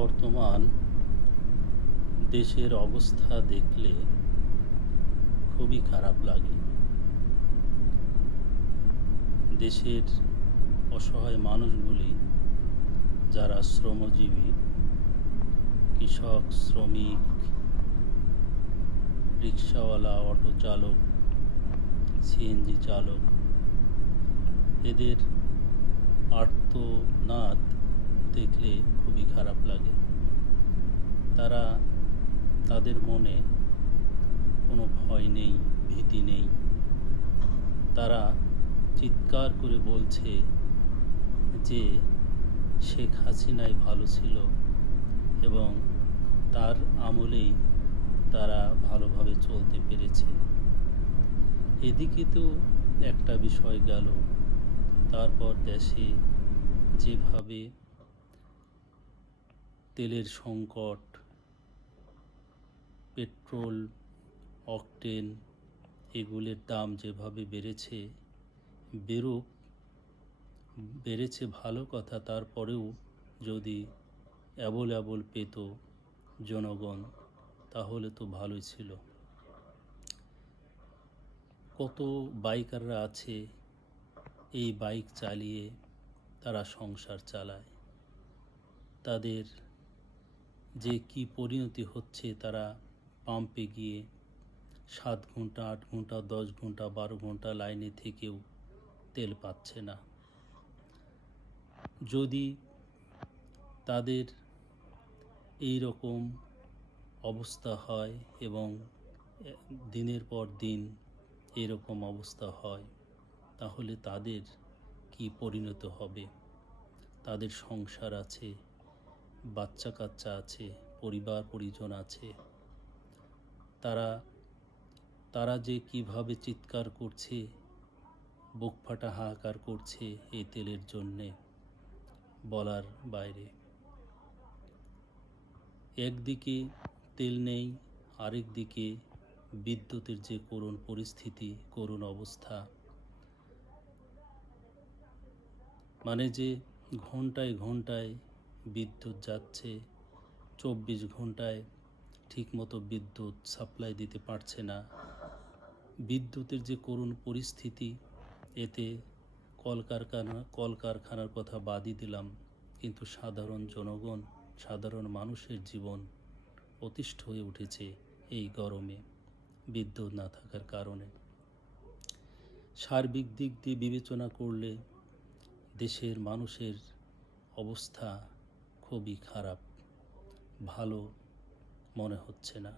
বর্তমান দেশের অবস্থা দেখলে খুবই খারাপ লাগে। দেশের অসহায় মানুষগুলি, যারা শ্রমজীবী, কৃষক, শ্রমিক, রিক্সাওয়ালা, অটো চালক, সিএনজি চালক, এদের আর্তনাদ দেখলে খুবই খারাপ লাগে। তাদের মনে কোনো ভয় নেই, ভীতি নেই। তারা চিৎকার করে বলছে যে শেখ হাসিনাই ভালো ছিল এবং তার আমলেই তারা ভালোভাবে চলতে পেরেছে। এদিকে তো একটা বিষয় গেল, তারপর দেশে যেভাবে তেলের সংকট, পেট্রোল, অকটেন এগুলির দাম যেভাবে বেড়েছে ভালো কথা, তারপরেও যদি অ্যাভেলেবল পেত জনগণ তাহলে তো ভালোই ছিল। কত বাইকাররা আছে, এই বাইক চালিয়ে তারা সংসার চালায়। তাদের যে কি পরিণতি হচ্ছে, তারা পাম্পে গিয়ে 7 ঘন্টা, 8 ঘন্টা, 10 ঘন্টা, 12 ঘন্টা লাইনে থেকেও তেল পাচ্ছে না। যদি তাদের এই রকম অবস্থা হয় এবং দিনের পর দিন এরকম অবস্থা হয়, তাহলে তাদের কি পরিণত হবে? তাদের সংসার আছে, বাচ্চা কাচ্চা আছে, পরিবার পরিজন আছে। তারা যে কিভাবে চিৎকার করছে, বুক ফাটা হাহাকার করছে এই তেলের জন্যে, বলার বাইরে। একদিকে তেল নেই, আরেক দিকে বিদ্যুতের যে করুণ পরিস্থিতি, করুণ অবস্থা, মানে যে ঘন্টায় ঘন্টায় বিদ্যুৎ যাচ্ছে, 24 ঘন্টায় ঠিকমতো বিদ্যুৎ সাপ্লাই দিতে পারছে না। বিদ্যুতের যে করুণ পরিস্থিতি, এতে কলকারখানার কথা বাদই দিলাম, কিন্তু সাধারণ জনগণ, সাধারণ মানুষের জীবন অতিষ্ঠ হয়ে উঠেছে এই গরমে বিদ্যুৎ না থাকার কারণে। সার্বিক দিক দিয়ে বিবেচনা করলে দেশের মানুষের অবস্থা খুবই খারাপ, ভালো মনে হচ্ছে না।